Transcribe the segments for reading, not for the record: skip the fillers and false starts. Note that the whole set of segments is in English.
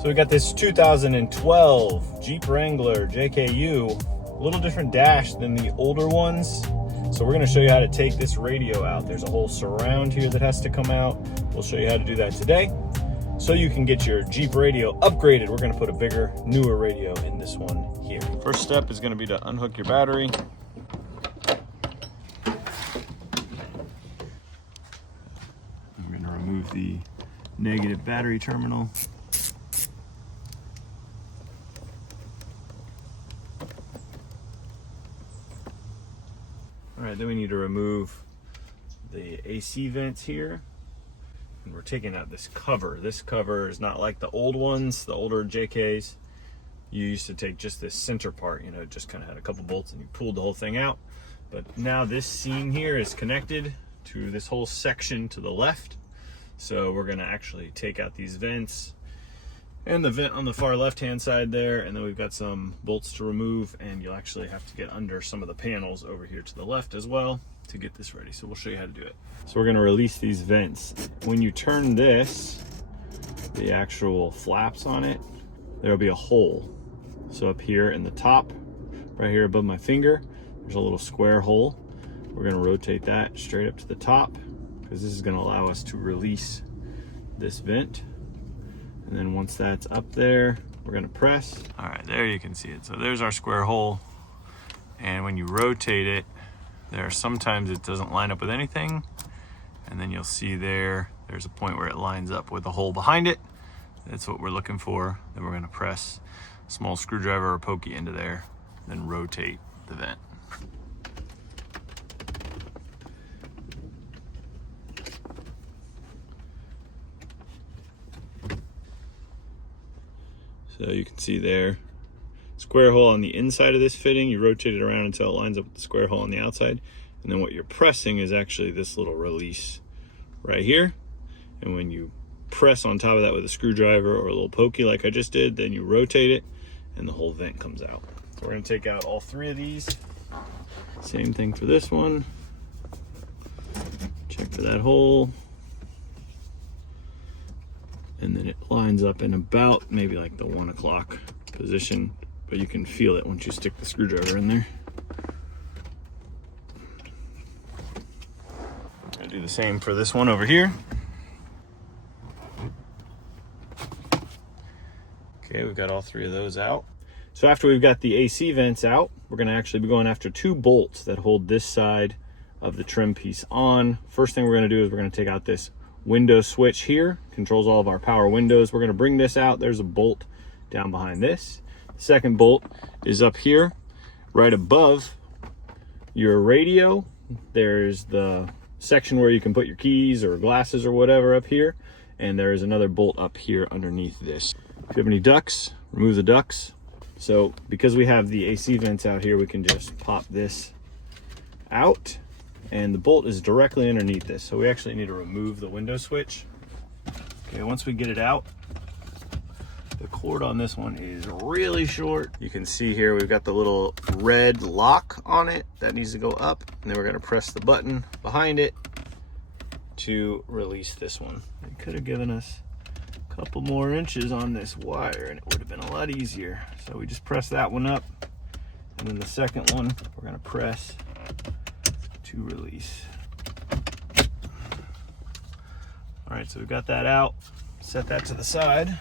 So we got this 2012 Jeep Wrangler JKU, a little different dash than the older ones. So we're gonna show you how to take this radio out. There's a whole surround here that has to come out. We'll show you how to do that today. So you can get your Jeep radio upgraded. We're gonna put a bigger, newer radio in this one here. First step is gonna be to unhook your battery. I'm gonna remove the negative battery terminal. All right, then we need to remove the AC vents here. And we're taking out this cover. This cover is not like the old ones, the older JKs. You used to take just this center part, you know, it just kind of had a couple bolts and you pulled the whole thing out. But now this seam here is connected to this whole section to the left. So we're gonna actually take out these vents and the vent on the far left-hand side there, and then we've got some bolts to remove, and you'll actually have to get under some of the panels over here to the left as well to get this ready. So we'll show you how to do it. So we're gonna release these vents. When you turn this, the actual flaps on it, there'll be a hole. So up here in the top, right here above my finger, there's a little square hole. We're gonna rotate that straight up to the top because this is gonna allow us to release this vent. And then once that's up there, we're gonna press. All right, there you can see it. So there's our square hole. And when you rotate it, sometimes it doesn't line up with anything. And then you'll see there's a point where it lines up with a hole behind it. That's what we're looking for. Then we're gonna press a small screwdriver or pokey into there, then rotate the vent. So you can see there, square hole on the inside of this fitting. You rotate it around until it lines up with the square hole on the outside. And then what you're pressing is actually this little release right here. And when you press on top of that with a screwdriver or a little pokey like I just did, then you rotate it and the whole vent comes out. So we're gonna take out all three of these. Same thing for this one. Check for that hole. And then it lines up in about maybe like the 1 o'clock position, but you can feel it once you stick the screwdriver in there. I'm gonna do the same for this one over here. Okay, we've got all three of those out. So after we've got the AC vents out, we're gonna actually be going after 2 bolts that hold this side of the trim piece on. First thing we're gonna do is we're gonna take out this window switch here, controls all of our power windows. We're gonna bring this out. There's a bolt down behind this. The second bolt is up here, right above your radio. There's the section where you can put your keys or glasses or whatever up here. And there's another bolt up here underneath this. If you have any ducts, remove the ducts. So because we have the AC vents out here, we can just pop this out. And the bolt is directly underneath this. So we actually need to remove the window switch. Okay, once we get it out, the cord on this one is really short. You can see here, we've got the little red lock on it that needs to go up. And then we're gonna press the button behind it to release this one. It could have given us a couple more inches on this wire and it would have been a lot easier. So we just press that one up. And then the second one, we're gonna press to release. All right, so we've got that out. Set that to the side.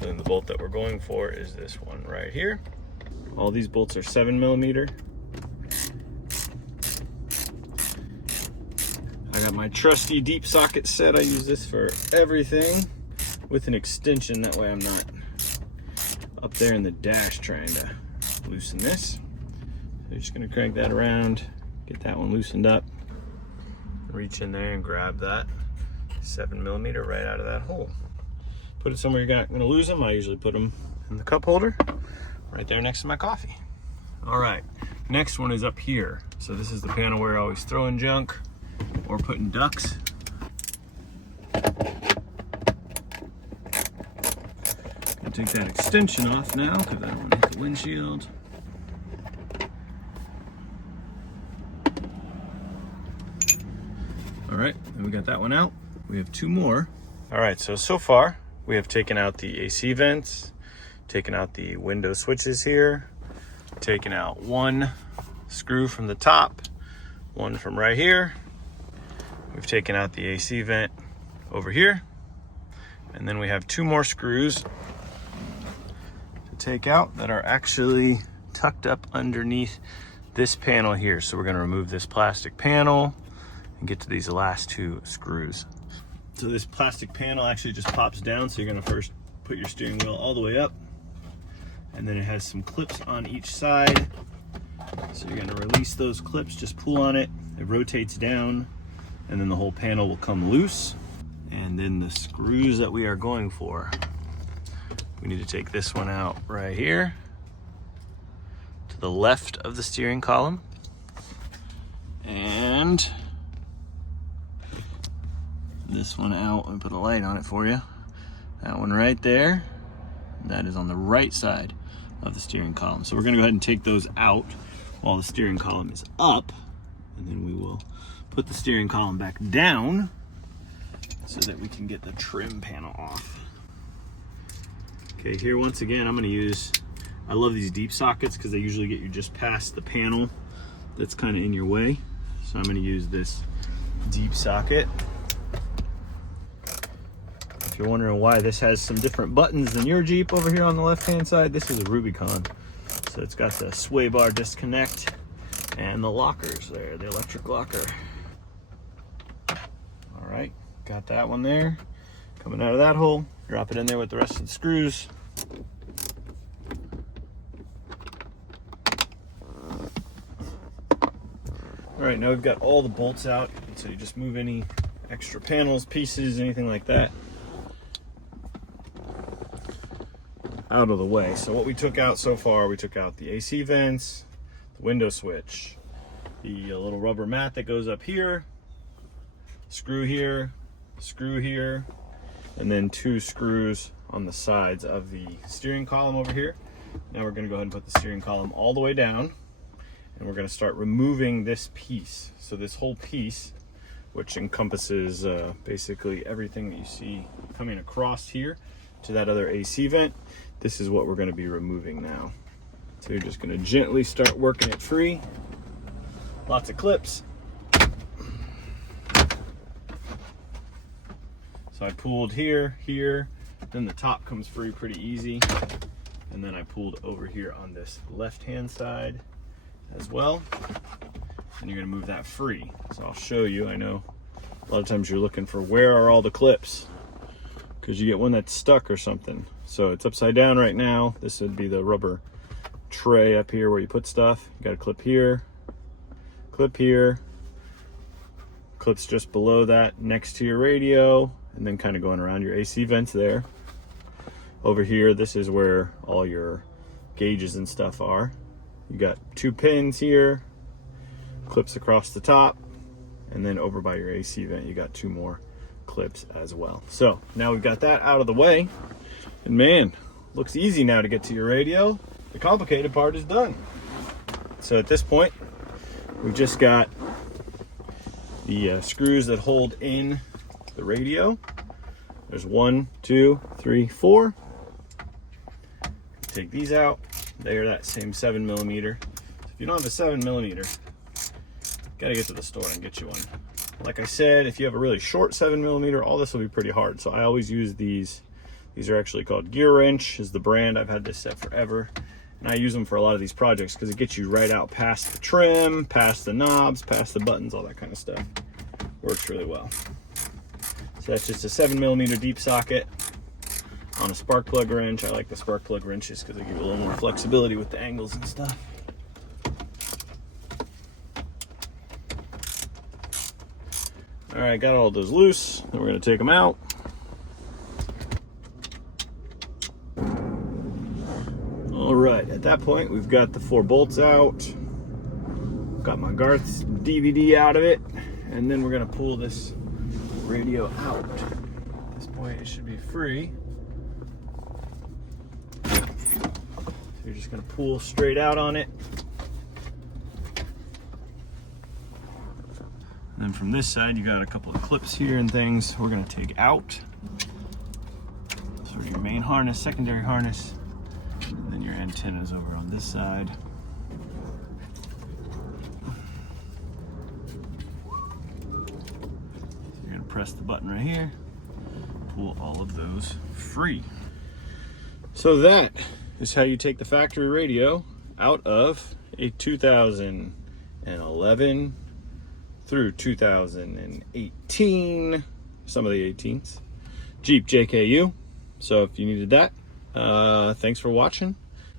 And the bolt that we're going for is this one right here. All these bolts are 7mm. I got my trusty deep socket set. I use this for everything with an extension. That way I'm not up there in the dash trying to loosen this. So you're just gonna crank that around. Get that one loosened up. Reach in there and grab that 7mm right out of that hole. Put it somewhere you're not gonna lose them. I usually put them in the cup holder, right there next to my coffee. All right, next one is up here. So this is the panel where I always throw in junk or putting ducts. Gonna take that extension off now because I don't want to hit the windshield. All right, and we got that one out. We have 2 more. All right, so far we have taken out the AC vents, taken out the window switches here, taken out one screw from the top, one from right here. We've taken out the AC vent over here. And then we have two more screws to take out that are actually tucked up underneath this panel here. So we're gonna remove this plastic panel and get to these last two screws. So this plastic panel actually just pops down. So you're gonna first put your steering wheel all the way up, and then it has some clips on each side. So you're gonna release those clips, just pull on it, it rotates down, and then the whole panel will come loose. And then the screws that we are going for, we need to take this one out right here to the left of the steering column, and this one out. Let me put a light on it for you. That one right there, that is on the right side of the steering column. So we're gonna go ahead and take those out while the steering column is up, and then we will put the steering column back down so that we can get the trim panel off. Okay, here once again, I'm gonna use, I love these deep sockets because they usually get you just past the panel that's kind of in your way. So I'm gonna use this deep socket. If you're wondering why this has some different buttons than your Jeep over here on the left-hand side, this is a Rubicon. So it's got the sway bar disconnect and the lockers there, the electric locker. All right, got that one there. Coming out of that hole, drop it in there with the rest of the screws. All right, now we've got all the bolts out. So you just move any extra panels, pieces, anything like that out of the way. So what we took out so far, we took out the AC vents, the window switch, the little rubber mat that goes up here, screw here, and then two screws on the sides of the steering column over here. Now we're gonna go ahead and put the steering column all the way down, and we're gonna start removing this piece. So this whole piece, which encompasses basically everything that you see coming across here to that other AC vent, this is what we're gonna be removing now. So you're just gonna gently start working it free. Lots of clips. So I pulled here, then the top comes free pretty easy. And then I pulled over here on this left-hand side as well. And you're gonna move that free. So I'll show you. I know a lot of times you're looking for where are all the clips, because you get one that's stuck or something. So it's upside down right now. This would be the rubber tray up here where you put stuff. You got a clip here, clips just below that next to your radio, and then kind of going around your AC vents there. Over here, this is where all your gauges and stuff are. You got two pins here, clips across the top, and then over by your AC vent, you got two more clips as well. So now we've got that out of the way, and man, looks easy now to get to your radio. The complicated part is done. So at this point, we've just got the screws that hold in the radio. There's 1, 2, 3, 4. Take these out. They are that same 7mm. If you don't have a 7mm, gotta get to the store and get you one. Like I said, if you have a really short 7mm, all this will be pretty hard. So I always use these. These are actually called Gear Wrench is the brand. I've had this set forever. And I use them for a lot of these projects because it gets you right out past the trim, past the knobs, past the buttons, all that kind of stuff. Works really well. So that's just a 7mm deep socket on a spark plug wrench. I like the spark plug wrenches because they give you a little more flexibility with the angles and stuff. All right, got all those loose. Then we're gonna take them out. All right, at that point, we've got the 4 bolts out. Got my Garth's DVD out of it. And then we're gonna pull this radio out. At this point, it should be free. So you're just gonna pull straight out on it. And then from this side, you got a couple of clips here and things we're gonna take out. your main harness, secondary harness, and then your antennas over on this side. You're gonna press the button right here, pull all of those free. So that is how you take the factory radio out of a 2011 through 2018, some of the 18s, Jeep JKU. So if you needed that, thanks for watching.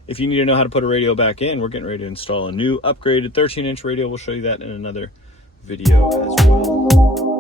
If you need to know how to put a radio back in, we're getting ready to install a new upgraded 13-inch radio. We'll show you that in another video as well.